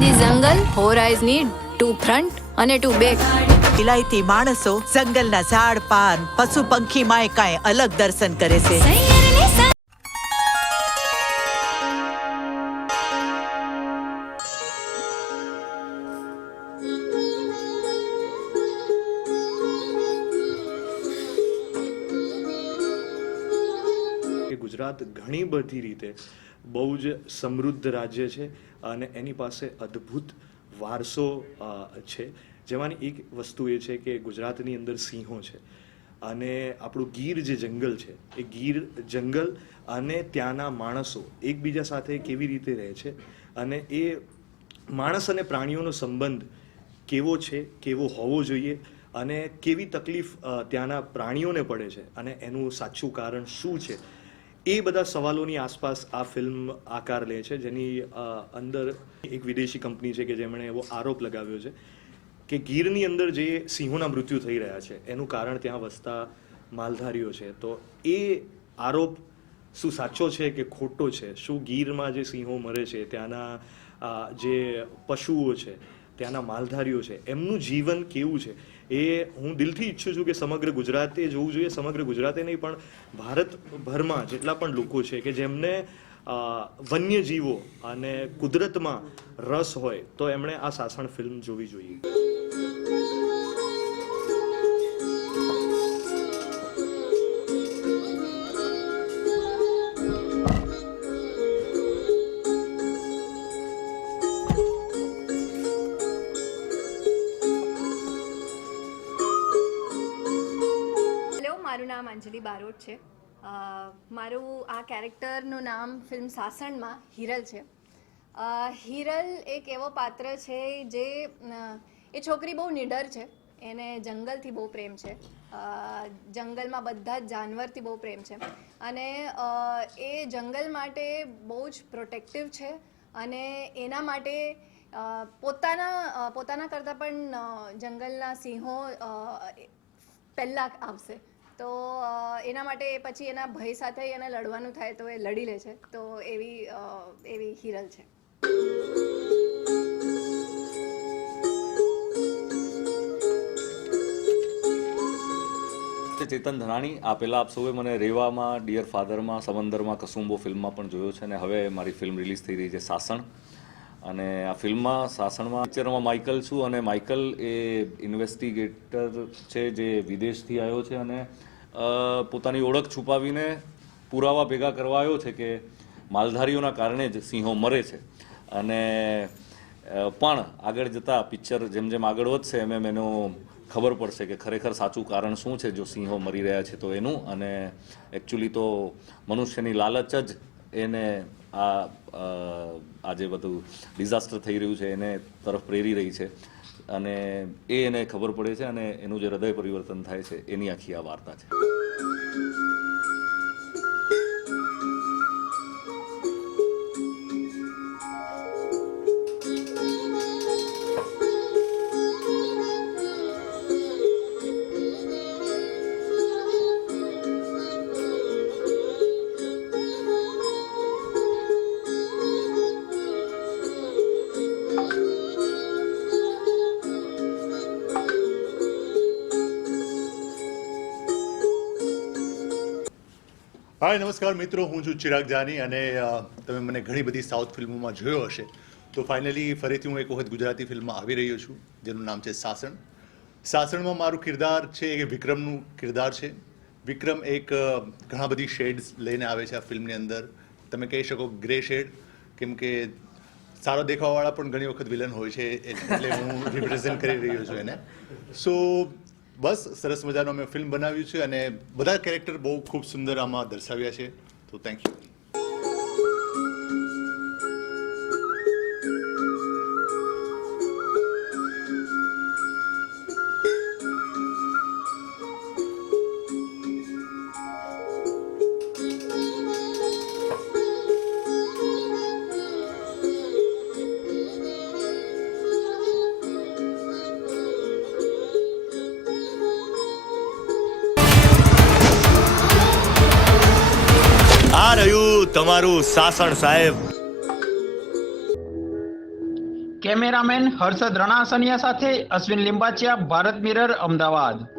એક્સરસાઇઝની to front અને two back ઇલાયતી માણસો જંગલના ઝાડ પાન પશુ પંખીમાંય કાંઈ અલગ દર્શન કરે છે. ગુજરાત ઘણી બધી રીતે બહુ જ સમૃદ્ધ રાજ્ય છે અને એની પાસે અદ્ભુત વારસો છે. જેમાંની એક વસ્તુ એ છે કે ગુજરાતની અંદર સિંહો છે અને આપણું ગીર જે જંગલ છે એ ગીર જંગલ અને ત્યાંના માણસો એકબીજા સાથે કેવી રીતે રહે છે અને એ માણસ અને પ્રાણીઓનો સંબંધ કેવો છે, કેવો હોવો જોઈએ અને કેવી તકલીફ ત્યાંના પ્રાણીઓને પડે છે અને એનું સાચું કારણ શું છે એ બધા સવાલોની આસપાસ આ ફિલ્મ આકાર લે છે. જેની અંદર એક વિદેશી કંપની છે કે જેમણે એવો આરોપ લગાવ્યો છે કે ગીરની અંદર જે સિંહોના મૃત્યુ થઈ રહ્યા છે, એનું કારણ ત્યાં વસતા માલધારીઓ છે. તો એ આરોપ શું સાચો છે કે ખોટો છે? શું ગીરમાં જે સિંહો મરે છે, ત્યાંના જે પશુઓ છે, ત્યાંના માલધારીઓ છે, એમનું જીવન કેવું છે? એ હું દિલથી ઈચ્છું છું કે સમગ્ર ગુજરાતે જોવું જોઈએ, સમગ્ર ગુજરાતે નહીં, પણ ભારતભરમાં જેટલા પણ લોકો છે કે જેમને વન્યજીવો અને કુદરતમાં રસ હોય, તો એમણે આ સાસણ ફિલ્મ જોવી જોઈએ. નામ અંજલિ બારોટ છે. મારું આ કેરેક્ટરનું નામ ફિલ્મ સાસણમાં હિરલ છે. હિરલ એક એવો પાત્ર છે જે એ છોકરી બહુ નિડર છે. એને જંગલથી બહુ પ્રેમ છે. જંગલમાં બધા જ જાનવરથી બહુ પ્રેમ છે. અને એ જંગલ માટે બહુ જ પ્રોટેક્ટિવ છે અને એના માટે પોતાના પોતાના કરતાં પણ જંગલના સિંહો પહેલાં આવશે. તો એના માટે પછી એના ભય સાથે એને લડવાનું થાય તો એ લડી લે છે. તો એવી એવી હિરલ છે. ચેતન ધનાણી આ પહેલાં આપ સૌએ મને રેવામાં, ડિયર ફાધરમાં, સમંદરમાં, કસુંબો ફિલ્મમાં પણ જોયો છે અને હવે મારી ફિલ્મ રિલીઝ થઈ રહી છે સાસણ. અને આ ફિલ્મમાં, સાસણમાં પિક્ચરમાં માઇકલ છું અને માઇકલ એ ઇન્વેસ્ટિગેટર છે જે વિદેશથી આવ્યો છે અને પોતાની ઓળખ છુપાવીને પુરાવા ભેગા કરવા આવ્યો છે કે માલધારીઓના કારણે જ સિંહો મરે છે. અને પણ આગળ જતાં પિક્ચર જેમ જેમ આગળ વધશે, એમ એમ એનો ખબર પડશે કે ખરેખર સાચું કારણ શું છે જો સિંહો મરી રહ્યા છે તો એનું. અને એકચ્યુઅલી તો મનુષ્યની લાલચ જ એને આ આ જે બધું ડિઝાસ્ટર થઈ રહ્યું છે એને તરફ પ્રેરી રહી છે. અને એ એને ખબર પડે છે અને એનું જે હૃદય પરિવર્તન થાય છે, એની આખી આ વાર્તા છે. હાય, નમસ્કાર મિત્રો. હું છું ચિરાગ જાની અને તમે મને ઘણી બધી સાઉથ ફિલ્મોમાં જોયો હશે. તો ફાઇનલી ફરીથી હું એક વખત ગુજરાતી ફિલ્મમાં આવી રહ્યો છું, જેનું નામ છે સાસણ. સાસણમાં મારું કિરદાર છે, એ વિક્રમનું કિરદાર છે. વિક્રમ એક ઘણા બધી શેડ્સ લઈને આવે છે આ ફિલ્મની અંદર. તમે કહી શકો ગ્રે શેડ, કેમ કે સારો દેખાવાવાળા પણ ઘણી વખત વિલન હોય છે, એટલે હું રિપ્રેઝેન્ટ કરી રહ્યો છું એને. સો બસ સરસ મજાનો અમે ફિલ્મ બનાવ્યું છે અને બધા કેરેક્ટર બહુ ખૂબ સુંદર આમાં દર્શાવ્યા છે. તો થેન્ક યુ તમારું સાસણ સાહેબ. કેમેરામેન હર્ષદ રણાસનિયા સાથે અશ્વિન લિંબાચિયા ભારત મિરર અમદાવાદ.